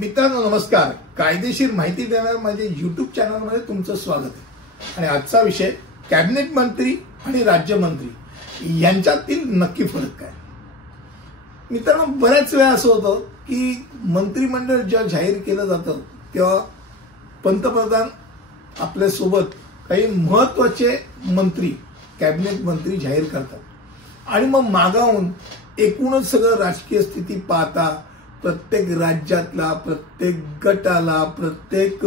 मित्रांनो नमस्कार. कायदेशीर माहिती देणाऱ्या माझ्या YouTube चॅनलमध्ये तुमचं स्वागत आहे. आणि आजचा विषय कॅबिनेट मंत्री आणि राज्यमंत्री यांच्यातील नक्की फरक काय. मित्रांनो बऱ्याच वेळा असं होतं की मंत्रिमंडळ जेव्हा जाहीर केलं जातं तेव्हा पंतप्रधान आपल्या सोबत काही महत्त्वाचे मंत्री कॅबिनेट मंत्री जाहीर करतात आणि मग मागाहून एकूणच सगळं राजकीय स्थिती पाहता प्रत्येक राज्यातला प्रत्येक गटाला प्रत्येक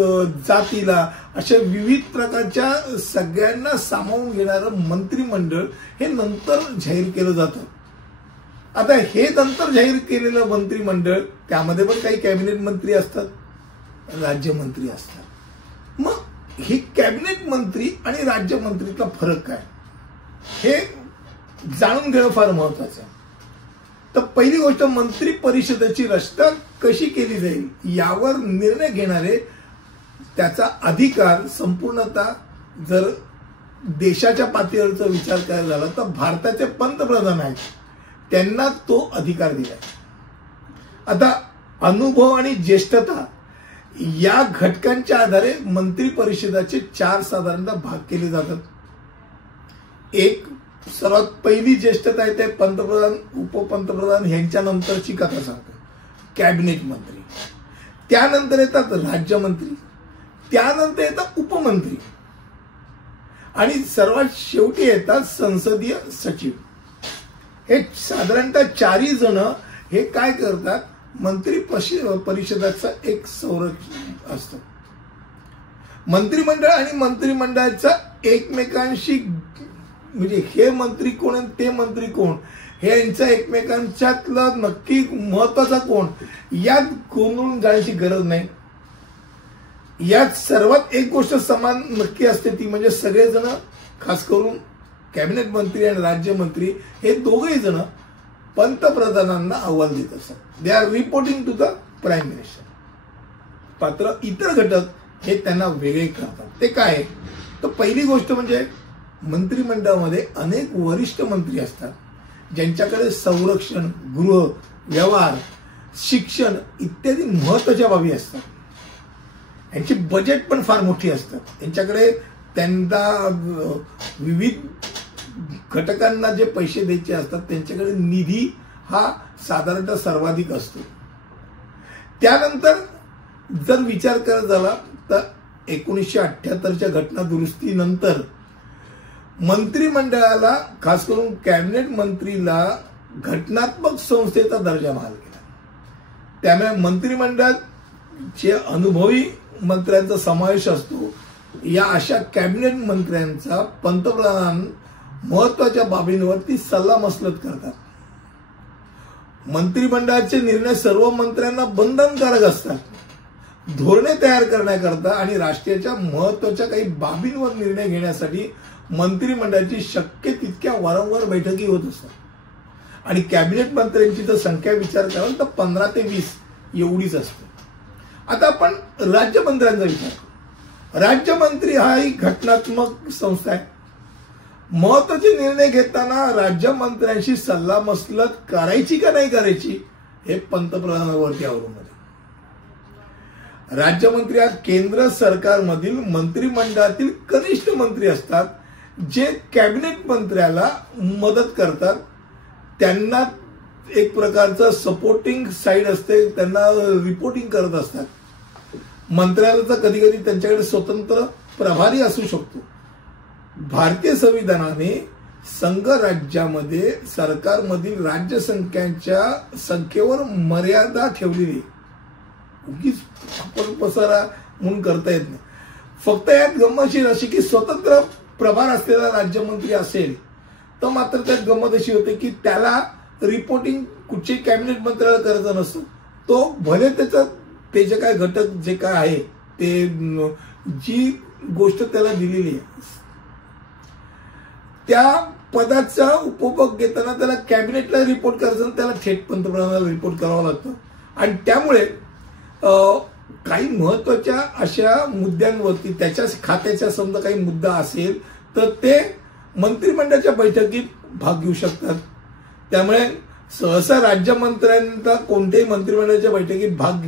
जातीला अशा विविध प्रकारच्या सगळ्यांना सामावून घेणारं मंत्रिमंडळ हे नंतर जाहीर केलं जातं. आता हे नंतर जाहीर केलेलं मंत्रिमंडळ त्यामध्ये पण काही कॅबिनेट मंत्री असतात, राज्यमंत्री असतात. मग हे कॅबिनेट मंत्री आणि राज्यमंत्रीतला फरक काय हे जाणून घेणं फार महत्वाचं आहे. तर पहिली गोष्ट मंत्री परिषदेची रचना कशी केली जाईल यावर निर्णय घेणारे त्याचा अधिकार संपूर्णतः जर देशाच्या पातळीवरचा विचार करायला झाला तर भारताचे पंतप्रधान आहेत त्यांना तो अधिकार दिला. आता अनुभव आणि ज्येष्ठता या घटकांच्या आधारे मंत्री परिषदेचे 4 साधारणतः भाग केले जातात. एक सर्वात पहिली ज्येष्ठता आहे ते पंतप्रधान उपपंतप्रधान यांच्या नंतरची कथा सांगतो कॅबिनेट मंत्री. त्यानंतर येतात राज्यमंत्री, त्यानंतर येतात उपमंत्री आणि सर्वात शेवटी येतात संसदीय सचिव. हे साधारणतः 4 जण हे काय करतात, मंत्री परिषदेचं एक संरक्षण असतं. मंत्रिमंडळ आणि मंत्रिमंडळाचा एकमेकांशी म्हणजे हे मंत्री कोण आणि ते मंत्री कोण हे यांचा एकमेकांच्यातलं नक्की महत्वाचा कोण यात गोंधळून जाण्याची गरज नाही. यात सर्वात एक गोष्ट समान नक्की असते ती म्हणजे सगळेजण खास करून कॅबिनेट मंत्री आणि राज्यमंत्री हे दोघेही जण पंतप्रधानांना अहवाल देत असतात. They are reporting to the prime minister. मात्र इतर घटक हे त्यांना वेगळे करतात. ते काय तर पहिली गोष्ट म्हणजे मंत्रिमंडळामध्ये अनेक वरिष्ठ मंत्री असतात ज्यांच्याकडे संरक्षण, गृह, व्यवहार, शिक्षण इत्यादी महत्त्वाच्या बाबी असतात. यांची बजेट पण फार मोठी असतात. यांच्याकडे त्यांना विविध घटकांना जे पैसे द्यायचे असतात त्यांच्याकडे निधी हा साधारणतः सर्वाधिक असतो. त्यानंतर जर विचार करत झाला तर 1978च्या घटना दुरुस्तीनंतर मंत्रिमंडळाला खास करून कॅबिनेट मंत्रीला घटनात्मक संस्थेचा दर्जा बहाल केला. त्यामुळे मंत्रिमंडळात जे अनुभवी मंत्र्यांचा समावेश असतो या अशा कॅबिनेट मंत्र्यांचा पंतप्रधान महत्वाच्या बाबींवरती सल्लामसलत करतात. मंत्रिमंडळाचे निर्णय सर्व मंत्र्यांना बंधनकारक असतात. धोरणे तयार करण्याकरता आणि राष्ट्राच्या महत्वाच्या काही बाबींवर निर्णय घेण्यासाठी मंत्रिमंडळाची शक्य तितक्या वारंवार बैठकी होत असतात. आणि कॅबिनेट मंत्र्यांची जर संख्या विचार कराल तर 15 ते 20 एवढीच असते. आता आपण राज्यमंत्र्यांचा विचार करू. राज्यमंत्री हा एक घटनात्मक संस्था आहे. महत्वाचे निर्णय घेताना राज्यमंत्र्यांशी सल्लामसलत करायची का नाही करायची हे पंतप्रधानावरती अवलंबून आहे. राज्यमंत्री हा केंद्र सरकारमधील मंत्रिमंडळातील कनिष्ठ मंत्री असतात जे कॅबिनेट मंत्र्याला मदत करतात. त्यांना एक प्रकारचं सपोर्टिंग साइड असते, त्यांना रिपोर्टिंग करत असतात. मंत्र्याला तर कधी कधी त्यांच्याकडे स्वतंत्र प्रभारी असू शकतो. भारतीय संविधानाने संघ राज्यामध्ये सरकारमधील राज्यसंख्यांच्या संख्येवर मर्यादा ठेवलेली आहे. उगीच आपण पसारा म्हणून करता येत नाही. फक्त यात गंमतशीर अशी की स्वतंत्र प्रभार असलेला राज्यमंत्री असेल तर मात्र त्यात गंमत अशी होते की त्याला रिपोर्टिंग कुठच्याही कॅबिनेट मंत्र्याला करायचं नसतं. तो भले त्याचं ते जे काय घटक जे काय आहे ते जी गोष्ट त्याला दिलेली आहे त्या पदाचा उपभोग घेताना त्याला कॅबिनेटला रिपोर्ट करायचं, त्याला थेट पंतप्रधानाला रिपोर्ट करावा लागतं. आणि त्यामुळे काही महत्वाच्या अशा मुद्द्यांवरती त्याच्या खात्याचा समजा काही मुद्दा असेल तर ते मंत्रिमंडळाच्या बैठकीत भाग घेऊ शकतात. त्यामुळे सहसा राज्यमंत्र्यांचा कोणत्याही मंत्रिमंडळाच्या बैठकीत भाग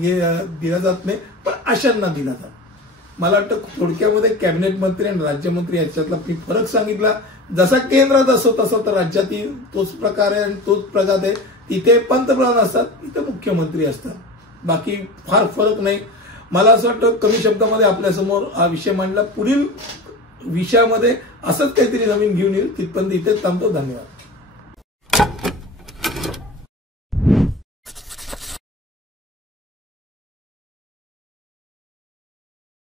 दिला जात नाही, पण अशांना दिला जातो. मला वाटतं थोडक्यामध्ये कॅबिनेट मंत्री आणि राज्यमंत्री याच्यातला मी फरक सांगितला. जसा केंद्रात असतो तसा तर राज्यातही तोच प्रकार आहे आणि तोच प्रकार आहे. तिथे पंतप्रधान असतात, इथे मुख्यमंत्री असतात. बाकी फार फरक नाही. मला असं वाटतं कमी शब्दामध्ये आपल्यासमोर हा विषय मांडला. पुढील विषयामध्ये असंच काहीतरी नवीन घेऊन येईल. तिथपर्यंत इथेच थांबतो. धन्यवाद.